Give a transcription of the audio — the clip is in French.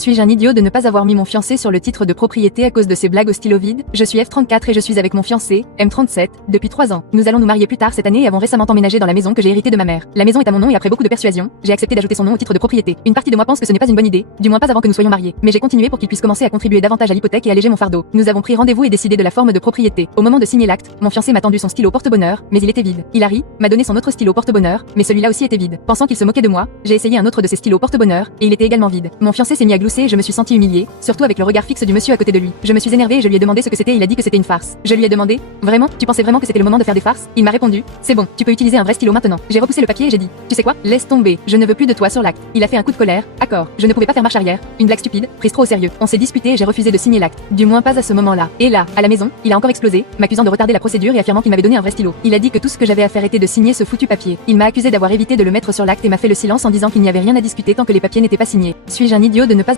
Suis-je un idiot de ne pas avoir mis mon fiancé sur le titre de propriété à cause de ces blagues au stylo vide? Je suis F34 et je suis avec mon fiancé, M37, depuis 3 ans. Nous allons nous marier plus tard cette année et avons récemment emménagé dans la maison que j'ai héritée de ma mère. La maison est à mon nom et après beaucoup de persuasion, j'ai accepté d'ajouter son nom au titre de propriété. Une partie de moi pense que ce n'est pas une bonne idée, du moins pas avant que nous soyons mariés. Mais j'ai continué pour qu'il puisse commencer à contribuer davantage à l'hypothèque et alléger mon fardeau. Nous avons pris rendez-vous et décidé de la forme de propriété. Au moment de signer l'acte, mon fiancé m'a tendu son stylo porte-bonheur, mais il était vide. Hilary m'a donné son autre stylo porte-bonheur, mais celui-là aussi était vide. Pensant qu'il se moquait de moi, j'ai essayé un autre de ses stylos porte-bonheur, et il était également vide. Mon fiancé s'est mis à glousser et je me suis sentie humiliée, surtout avec le regard fixe du monsieur à côté de lui. Je me suis énervée et je lui ai demandé ce que c'était et il a dit que c'était une farce. Je lui ai demandé, vraiment, tu pensais vraiment que c'était le moment de faire des farces? Il m'a répondu, c'est bon, tu peux utiliser un vrai stylo maintenant. J'ai repoussé le papier et j'ai dit, tu sais quoi, laisse tomber, je ne veux plus de toi sur l'acte. Il a fait un coup de colère, accord, je ne pouvais pas faire marche arrière, une blague stupide, prise trop au sérieux. On s'est disputé et j'ai refusé de signer l'acte. Du moins pas à ce moment-là. Et là, à la maison, il a encore explosé, m'accusant de retarder la procédure et affirmant qu'il m'avait donné un vrai stylo. Il a dit que tout ce que j'avais à faire était de signer ce foutu papier. Il m'a accusé d'avoir évité de le mettre sur l'acte et m'a fait le silence en disant qu'il n'y avait rien à discuter tant que les papiers n'étaient pas signés. Suis-je un idiot de ne pas